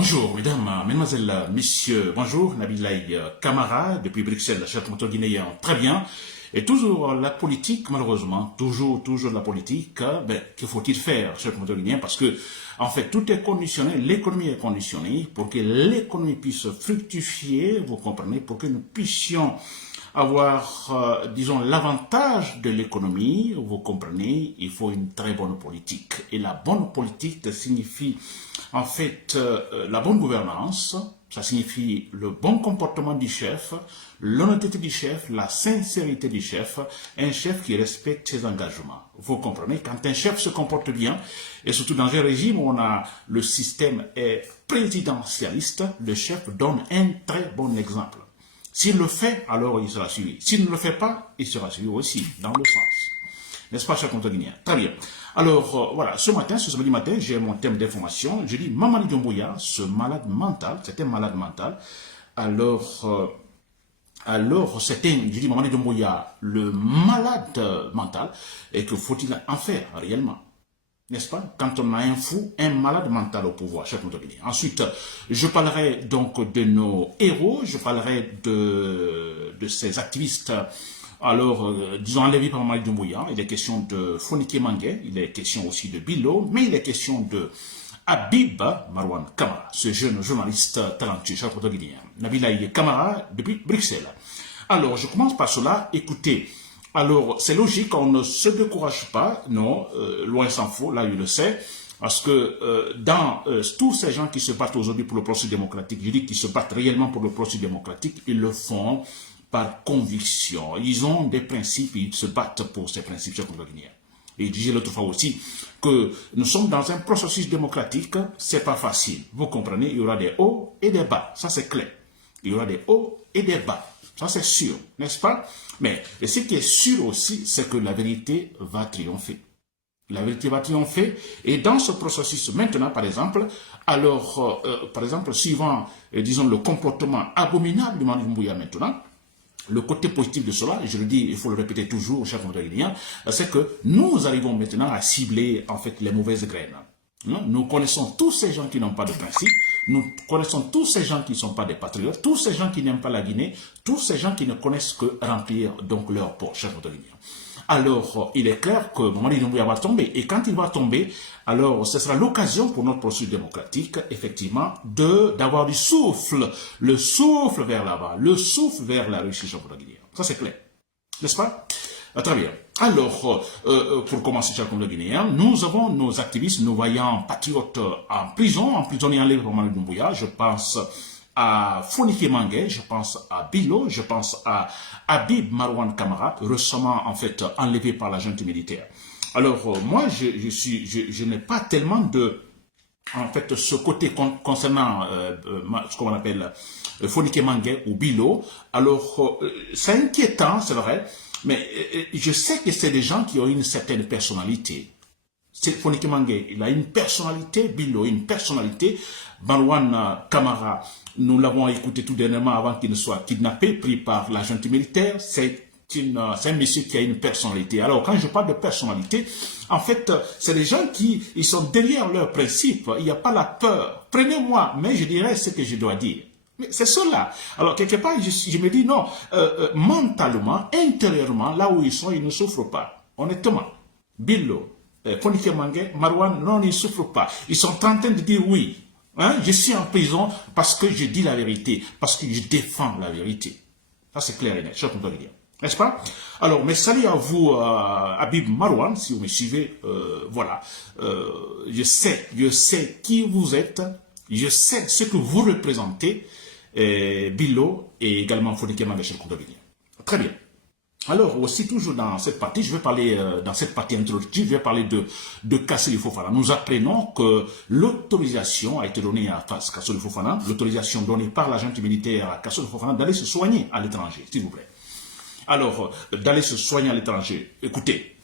Bonjour, mesdames, mesdemoiselles, messieurs, bonjour, Nabilaï Camara, depuis Bruxelles, cher moteur guinéen, très bien. Et toujours la politique, malheureusement, toujours la politique, que faut-il faire, cher moteur guinéen, parce que, en fait, tout est conditionné, l'économie est conditionnée, pour que l'économie puisse fructifier, vous comprenez, pour que nous puissions avoir, disons, l'avantage de l'économie, vous comprenez, il faut une très bonne politique. Et la bonne politique signifie, en fait, la bonne gouvernance, ça signifie le bon comportement du chef, l'honnêteté du chef, la sincérité du chef, un chef qui respecte ses engagements. Vous comprenez, quand un chef se comporte bien, et surtout dans un régime où le système est présidentialiste, le chef donne un très bon exemple. S'il le fait, alors il sera suivi. S'il ne le fait pas, il sera suivi aussi, dans le sens. N'est-ce pas, cher guinéen? Très bien. Alors, voilà, ce samedi matin, j'ai mon thème d'information. Je dis Mamadi Doumbouya, ce malade mental, c'est un malade mental. Alors, je dis Mamadi Doumbouya, le malade mental, et que faut-il en faire réellement? N'est-ce pas? Quand on a un fou, un malade mental au pouvoir, cher guinéen. Ensuite, je parlerai donc de nos héros, je parlerai de ces activistes, alors, disons, enlevés par Mamadi Doumbouya. Il est question de Fonike Mangué, il est question aussi de Bilo, mais il est question de Habib Marwan Kamara, ce jeune journaliste talentueux, cher guinéen. Nabilaï Kamara, depuis Bruxelles. Alors, je commence par cela. Écoutez, alors, c'est logique, on ne se décourage pas, non, loin s'en faut, là, il le sait, parce que dans tous ces gens qui se battent aujourd'hui pour le processus démocratique, je dis qu'ils se battent réellement pour le processus démocratique, ils le font par conviction. Ils ont des principes, ils se battent pour ces principes, cher guinéen. Et je disais l'autre fois aussi que nous sommes dans un processus démocratique, c'est pas facile. Vous comprenez, il y aura des hauts et des bas, ça c'est clair. Il y aura des hauts et des bas. Ça, c'est sûr, n'est-ce pas? Mais ce qui est sûr aussi, c'est que la vérité va triompher. La vérité va triompher. Et dans ce processus, maintenant, par exemple, alors, par exemple, suivant, disons, le comportement abominable du Mamadi Doumbouya maintenant, le côté positif de cela, je le dis, il faut le répéter toujours, cher guinéen, c'est que nous arrivons maintenant à cibler, en fait, les mauvaises graines. Nous connaissons tous ces gens qui n'ont pas de principe, nous connaissons tous ces gens qui ne sont pas des patriotes, tous ces gens qui n'aiment pas la Guinée, tous ces gens qui ne connaissent que remplir donc leur poche, cher guinéen. Alors, il est clair que Mamadi Doumbouya va tomber, et quand il va tomber, alors ce sera l'occasion pour notre processus démocratique, effectivement, d'avoir du souffle, le souffle vers là-bas, le souffle vers la Russie, cher guinéen. Ça c'est clair, n'est-ce pas? Très bien. Alors, pour commencer, cher guinéen, nous avons nos activistes, nos vaillants patriotes en prison, emprisonnés en l'air pour Mamadi Doumbouya. Je pense à Fonike Mangué, je pense à Bilo, je pense à Habib Marwan Kamara, récemment en fait enlevé par la junte militaire. Alors, moi, je n'ai pas tellement de... En fait, ce côté concernant ce qu'on appelle Fonike Mangué ou Bilo, alors c'est inquiétant, c'est vrai, mais je sais que c'est des gens qui ont une certaine personnalité. C'est Fonike Mangué, il a une personnalité, Bilo, une personnalité. Marwan Kamara, nous l'avons écouté tout dernièrement avant qu'il ne soit kidnappé, pris par la junte militaire. C'est un monsieur qui a une personnalité. Alors, quand je parle de personnalité, en fait, c'est des gens qui ils sont derrière leurs principes. Il n'y a pas la peur. Prenez-moi, mais je dirais ce que je dois dire. Mais c'est cela. Alors, quelque part, je me dis non, mentalement, intérieurement, là où ils sont, ils ne souffrent pas. Honnêtement. Bilo, Fonike Mangué, Marwan, non, ils ne souffrent pas. Ils sont en train de dire oui. Hein, je suis en prison parce que je dis la vérité, parce que je défends la vérité. Ça, c'est clair et net. Cher compatriotes. N'est-ce pas? Alors, mes saluts à vous, Habib Marwan, si vous me suivez, voilà. Je sais qui vous êtes, je sais ce que vous représentez, Bilo et également Fonike Mangué, cher compatriotes. Très bien. Alors, aussi, toujours dans cette partie, je vais parler, dans cette partie introductive, je vais parler de Kassili Fofana. Nous apprenons que l'autorisation a été donnée à Kassili Fofana, l'autorisation donnée par la junte militaire à Kassili Fofana d'aller se soigner à l'étranger, s'il vous plaît. Alors, d'aller se soigner à l'étranger. Écoutez,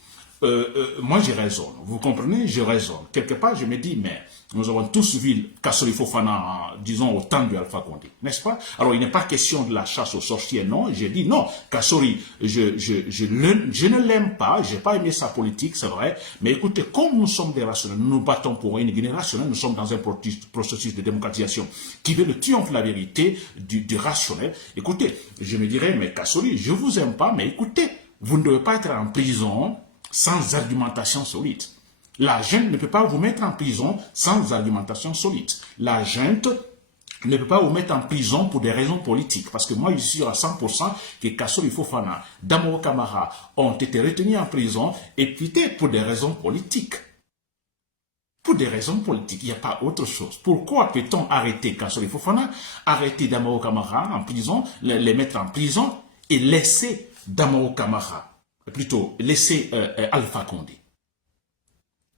moi je raisonne, vous comprenez, je raisonne. Quelque part, je me dis, mais nous avons tous vu Kassori Fofana, disons, au temps de Alpha Condé, n'est-ce pas? Alors, il n'est pas question de la chasse aux sorciers, non. J'ai dit, non, Kassori, je ne l'aime pas, j'ai pas aimé sa politique, c'est vrai, mais écoutez, comme nous sommes des rationnels, nous nous battons pour une Guinée rationnelle, nous sommes dans un processus de démocratisation qui veut le triomphe de la vérité, du rationnel. Écoutez, je me dirais, mais Kassori, je vous aime pas, mais écoutez, vous ne devez pas être en prison sans argumentation solide. La junte ne peut pas vous mettre en prison sans argumentation solide. La junte ne peut pas vous mettre en prison pour des raisons politiques. Parce que moi, je suis sûr à 100% que Kassori Fofana, Damo Kamara ont été retenus en prison et quittés pour des raisons politiques. Pour des raisons politiques, il n'y a pas autre chose. Pourquoi peut-on arrêter Kassori Fofana, arrêter Damo Kamara en prison, les mettre en prison et laisser Damo Kamara, plutôt laisser Alpha Condé?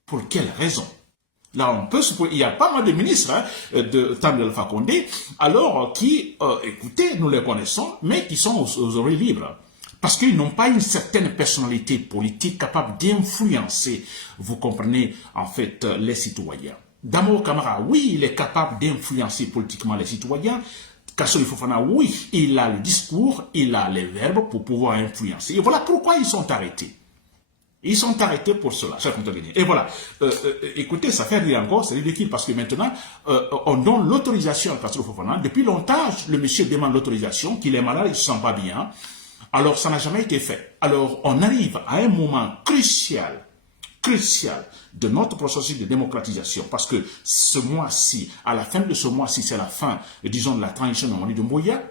Pour quelle raison? Là, on peut supposer, il y a pas mal de ministres de temps d'Alpha Condé, alors qui, écoutez, nous les connaissons, mais qui sont aux oreilles libres. Parce qu'ils n'ont pas une certaine personnalité politique capable d'influencer, vous comprenez, en fait, les citoyens. Damo Kamara, oui, il est capable d'influencer politiquement les citoyens. Kassori Fofana, oui, il a le discours, il a les verbes pour pouvoir influencer. Et voilà pourquoi ils sont arrêtés. Ils sont arrêtés pour cela, chers compatriotes. Et voilà, écoutez, ça fait rire encore, c'est ridicule parce que maintenant, on donne l'autorisation à Kassori Fofana. Depuis longtemps, le monsieur demande l'autorisation, qu'il est malade, il ne se sent pas bien. Alors, ça n'a jamais été fait. Alors, on arrive à un moment crucial de notre processus de démocratisation, parce que ce mois-ci, à la fin de ce mois-ci, c'est la fin, disons, de la transition de Mamadi Doumbouya.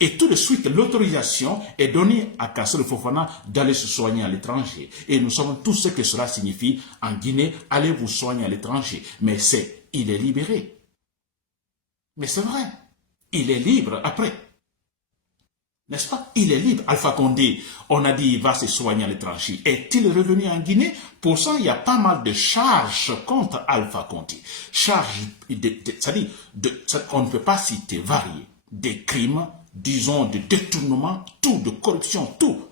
Et tout de suite, l'autorisation est donnée à Kassori Fofana d'aller se soigner à l'étranger. Et nous savons tout ce que cela signifie en Guinée, allez vous soigner à l'étranger. Mais il est libéré. Mais c'est vrai, il est libre après. N'est-ce pas? Il est libre. Alpha Condé, on a dit il va se soigner à l'étranger. Est-il revenu en Guinée? Pour ça, il y a pas mal de charges contre Alpha Condé. Charges, c'est-à-dire, on ne peut pas citer variées. Des crimes, disons, de détournement, tout, de corruption, tout.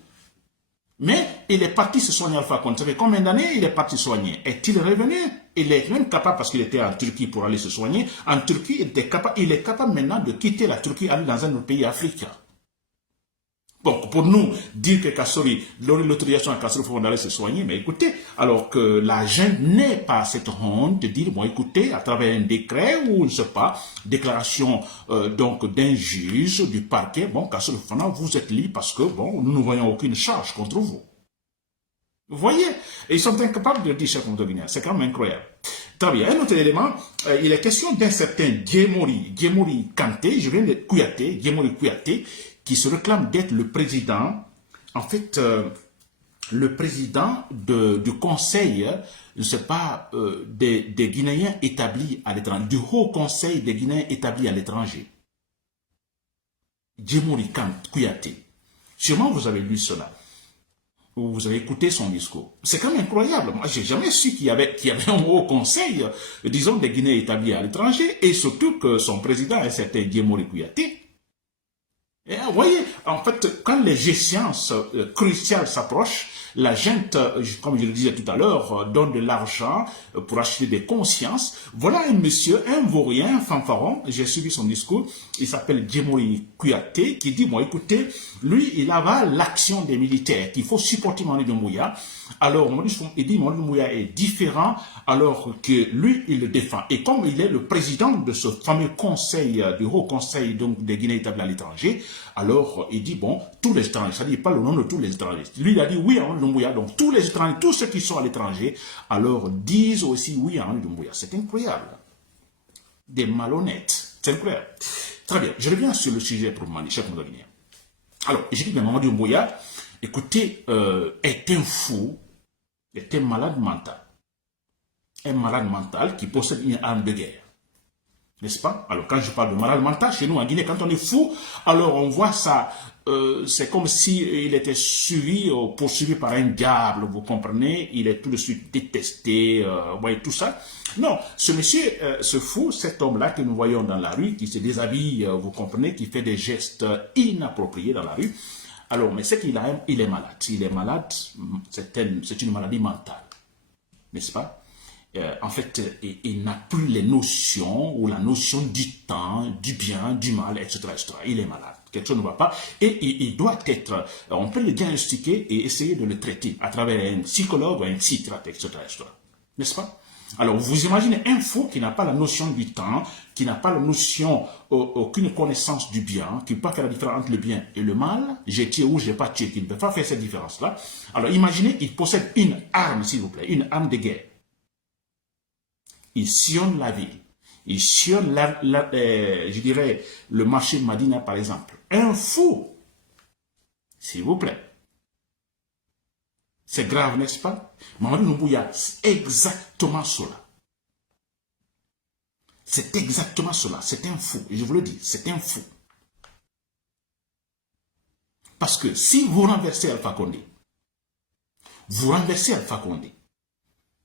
Mais il est parti se soigner Alpha Condé. Ça fait combien d'années il est parti soigner? Est-il revenu? Il est même capable, parce qu'il était en Turquie pour aller se soigner. En Turquie, il est capable maintenant de quitter la Turquie, aller dans un autre pays africain. Donc, pour nous, dire que Kassori, donner l'autorisation à Kassori pour aller se soigner, mais écoutez, alors que la junte n'est pas cette honte de dire, bon, écoutez, à travers un décret ou, je ne sais pas, déclaration donc d'un juge, du parquet, bon, Kassori Fofana, vous êtes libre parce que, bon, nous ne voyons aucune charge contre vous. Vous voyez? Et ils sont incapables de le dire, chers compatriotes, c'est quand même incroyable. Très bien. Un autre élément, il est question d'un certain Guémori Kanté, je viens de Kouyaté, Guémori Kouyaté, qui se réclame d'être le président, en fait, le président du conseil, je ne sais pas, des Guinéens établis à l'étranger, du haut conseil des Guinéens établis à l'étranger. Guémori Kouyaté. Sûrement vous avez lu cela. Ou vous avez écouté son discours. C'est quand même incroyable. Moi, j'ai jamais su qu'il y avait un haut conseil, disons, des Guinéens établis à l'étranger, et surtout que son président est certain Guémori Kouyaté. Et vous voyez, en fait, quand les échéances cruciales s'approchent, la junte, comme je le disais tout à l'heure, donne de l'argent pour acheter des consciences. Voilà un monsieur, un vaurien, un fanfaron, j'ai suivi son discours, il s'appelle Guémori Kouyaté, qui dit, bon écoutez, lui, il avale l'action des militaires, qu'il faut supporter Mamadi Doumbouya. Alors, il dit, Mamadi Doumbouya est différent, alors que lui, il le défend. Et comme il est le président de ce fameux conseil, du haut conseil donc, des Guinéens établis à l'étranger, alors il dit, bon, tous les étrangers, c'est-à-dire il parle au nom de tous les étrangers. Lui, il a dit oui à Mamadi Doumbouya, donc tous les étrangers, tous ceux qui sont à l'étranger, alors disent aussi oui à Mamadi Doumbouya. C'est incroyable. Des malhonnêtes. C'est incroyable. Très bien, je reviens sur le sujet pour Mali, chers Guinéens. Alors, j'ai dit que Mamadi Doumbouya, écoutez, est un fou, est un malade mental. Un malade mental qui possède une arme de guerre. N'est-ce pas? Alors, quand je parle de malade mental, chez nous en Guinée, quand on est fou, alors on voit ça, c'est comme s'il était suivi, poursuivi par un diable, vous comprenez? Il est tout de suite détesté, vous voyez tout ça. Non, ce monsieur, ce fou, cet homme-là que nous voyons dans la rue, qui se déshabille, vous comprenez, qui fait des gestes inappropriés dans la rue, Alors, mais c'est qu'il a, il est malade. S'il est malade, c'est une maladie mentale, n'est-ce pas? En fait, il n'a plus les notions ou la notion du temps, du bien, du mal, etc., etc. Il est malade. Quelque chose ne va pas. Et il doit être, on peut le diagnostiquer et essayer de le traiter à travers un psychologue ou un psychiatre, etc., etc. N'est-ce pas? Alors, vous imaginez un fou qui n'a pas la notion du temps, qui n'a pas la notion, aucune connaissance du bien, qui ne peut pas faire la différence entre le bien et le mal, j'ai tué ou j'ai pas tué, qui ne peut pas faire cette différence-là. Alors, imaginez, il possède une arme, s'il vous plaît, une arme de guerre. Il sillonne la ville. Il sillonne, je dirais, le marché de Madina, par exemple. Un fou, s'il vous plaît. C'est grave, n'est-ce pas? Mamadou Doumbouya, c'est exactement cela. C'est exactement cela. C'est un fou. Je vous le dis, c'est un fou. Parce que si vous renversez Alpha Condé,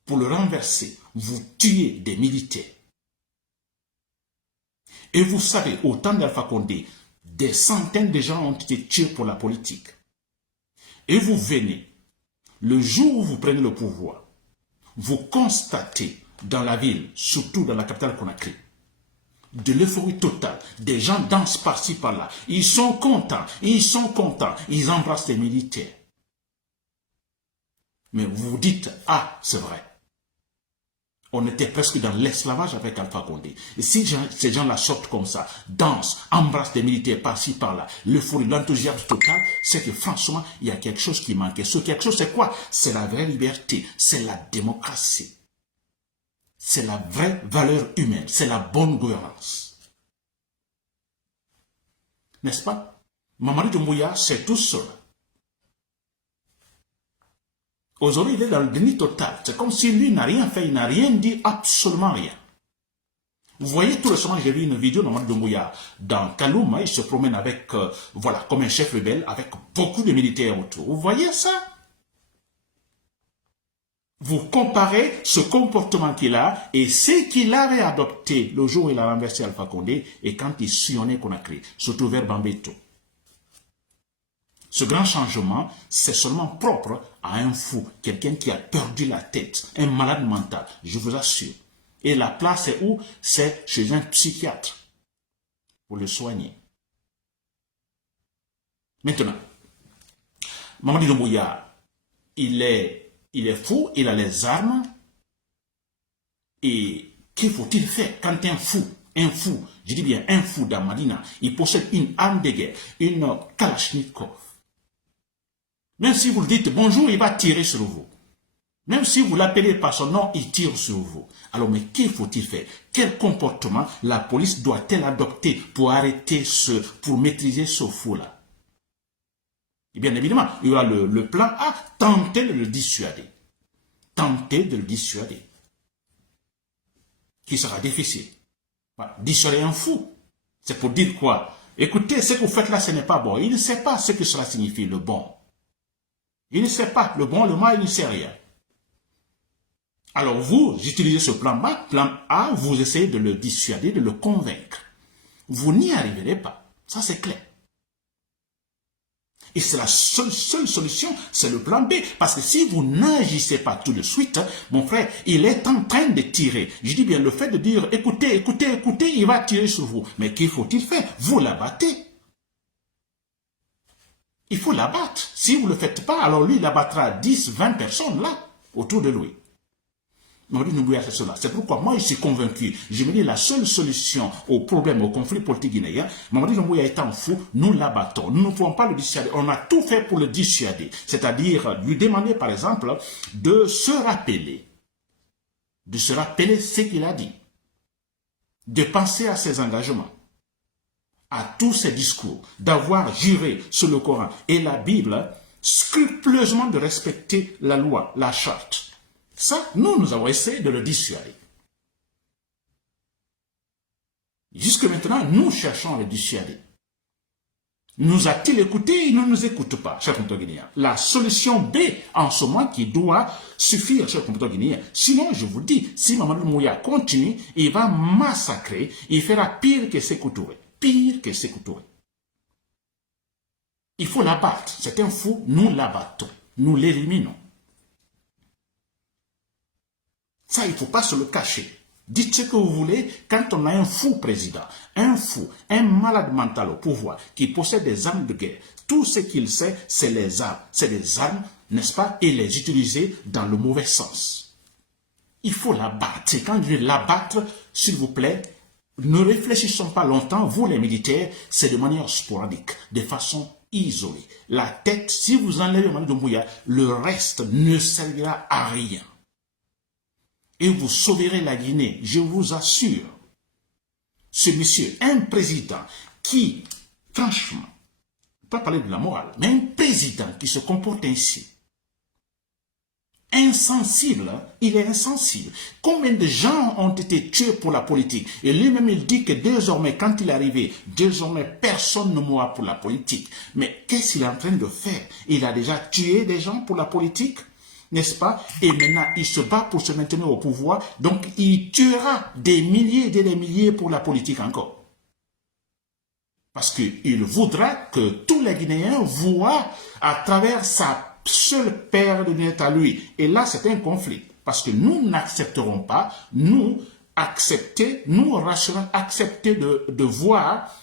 pour le renverser, vous tuez des militaires. Et vous savez, au temps d'Alpha Condé, des centaines de gens ont été tués pour la politique. Et vous venez, le jour où vous prenez le pouvoir, vous constatez dans la ville, surtout dans la capitale Conakry, de l'euphorie totale. Des gens dansent par-ci, par-là. Ils sont contents, ils embrassent les militaires. Mais vous vous dites, ah, c'est vrai. On était presque dans l'esclavage avec Alpha Condé. Et si ces gens-là sortent comme ça, dansent, embrassent des militaires par-ci, par-là, l'euphorie, l'enthousiasme total, c'est que franchement, il y a quelque chose qui manquait. Ce quelque chose, c'est quoi? C'est la vraie liberté, c'est la démocratie. C'est la vraie valeur humaine, c'est la bonne gouvernance. N'est-ce pas? Mamadou Doumbouya, c'est tout cela. Aujourd'hui, il est dans le déni total. C'est comme si lui n'a rien fait, il n'a rien dit, absolument rien. Vous voyez, tout récemment, j'ai vu une vidéo de Mamadou Doumbouya dans Kaloum, il se promène avec, voilà, comme un chef rebelle, avec beaucoup de militaires autour. Vous voyez ça? Vous comparez ce comportement qu'il a et ce qu'il avait adopté le jour où il a renversé Alpha Condé et quand il sillonnait Conakry, surtout vers Bambeto. Ce grand changement, c'est seulement propre à un fou, quelqu'un qui a perdu la tête, un malade mental, je vous assure. Et la place c'est où? C'est chez un psychiatre pour le soigner. Maintenant, Mamadou Doumbouya, il est fou, il a les armes. Et qu'il faut-il faire quand un fou, je dis bien un fou d'Amadina, il possède une arme de guerre, une Kalachnikov. Même si vous le dites bonjour, il va tirer sur vous. Même si vous l'appelez par son nom, il tire sur vous. Alors, mais qu'il faut-il faire? Quel comportement la police doit-elle adopter pour arrêter pour maîtriser ce fou-là? Et bien évidemment, il y aura le plan A, tenter de le dissuader. Tenter de le dissuader. Qui sera difficile. Voilà. Dissuader un fou. C'est pour dire quoi? Écoutez, ce que vous faites là, ce n'est pas bon. Il ne sait pas ce que cela signifie, le bon. Il ne sait pas le bon, le mal, il ne sait rien. Alors vous utilisez ce plan A, vous essayez de le dissuader, de le convaincre. Vous n'y arriverez pas. Ça, c'est clair. Et c'est la seule solution, c'est le plan B. Parce que si vous n'agissez pas tout de suite, mon frère, il est en train de tirer. Je dis bien le fait de dire, écoutez, il va tirer sur vous. Mais qu'il faut-il faire? Vous l'abattez. Il faut l'abattre. Si vous ne le faites pas, alors lui, il abattra 10, 20 personnes là, autour de lui. Mamadou Doumbouya, c'est cela. C'est pourquoi moi, je suis convaincu. Je me dis la seule solution au problème, au conflit politique guinéen, Mamadou Doumbouya étant fou, nous l'abattons. Nous ne pouvons pas le dissuader. On a tout fait pour le dissuader. C'est-à-dire lui demander, par exemple, de se rappeler ce qu'il a dit. De penser à ses engagements, à tous ses discours, d'avoir juré sur le Coran et la Bible, scrupuleusement de respecter la loi, la charte. Ça, nous avons essayé de le dissuader. Jusque maintenant, nous cherchons à le dissuader. Nous a-t-il écouté? Il ne nous écoute pas, chers compatriotes guinéens. La solution B, en ce moment, qui doit suffire, chers compatriotes guinéens. Sinon, je vous dis, si Mamadou Doumbouya continue, il va massacrer, il fera pire que Sékou Touré. Pire que Sékou Touré. Il faut l'abattre. C'est un fou, nous l'abattons. Nous l'éliminons. Ça, il ne faut pas se le cacher. Dites ce que vous voulez, quand on a un fou président, un fou, un malade mental au pouvoir, qui possède des armes de guerre, tout ce qu'il sait, c'est les armes. C'est des armes, n'est-ce pas, et les utiliser dans le mauvais sens. Il faut l'abattre. Et quand je dis l'abattre, s'il vous plaît, ne réfléchissons pas longtemps, vous les militaires, c'est de manière sporadique, de façon isolée. La tête, si vous enlevez Mamadi Doumbouya, le reste ne servira à rien. Et vous sauverez la Guinée, je vous assure. Ce monsieur, un président qui, franchement, pas parler de la morale, mais un président qui se comporte ainsi, insensible, il est insensible. Combien de gens ont été tués pour la politique? Et lui-même, il dit que désormais, quand il est arrivé, désormais, personne ne mourra pour la politique. Mais qu'est-ce qu'il est en train de faire? Il a déjà tué des gens pour la politique, n'est-ce pas? Et maintenant, il se bat pour se maintenir au pouvoir. Donc, il tuera des milliers et des milliers pour la politique encore. Parce qu'il voudra que tous les Guinéens voient à travers sa seule paire de lunettes à lui. Et là, c'est un conflit. Parce que nous n'accepterons pas, nous accepter de voir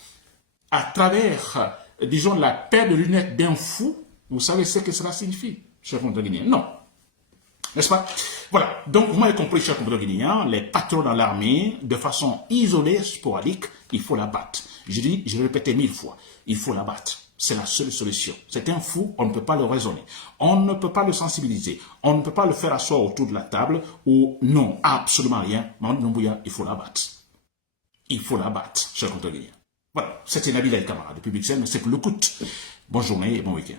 à travers, disons, la paire de lunettes d'un fou. Vous savez ce que cela signifie, chers compatriotes guinéens? Non. N'est-ce pas? Voilà. Donc, vous m'avez compris, chers compatriotes guinéens, les patrons dans l'armée, de façon isolée, sporadique, il faut la battre. Je l'ai répété 1000 fois, il faut la battre. C'est la seule solution. C'est un fou, on ne peut pas le raisonner. On ne peut pas le sensibiliser. On ne peut pas le faire asseoir autour de la table ou non, absolument rien. Mamadi Doumbouya, il faut la battre. Il faut la battre, chers compatriotes guinéens. Voilà. C'était Nabil El Kamara depuis Bruxelles, mais c'est pour le coup. Bonne journée et bon week-end.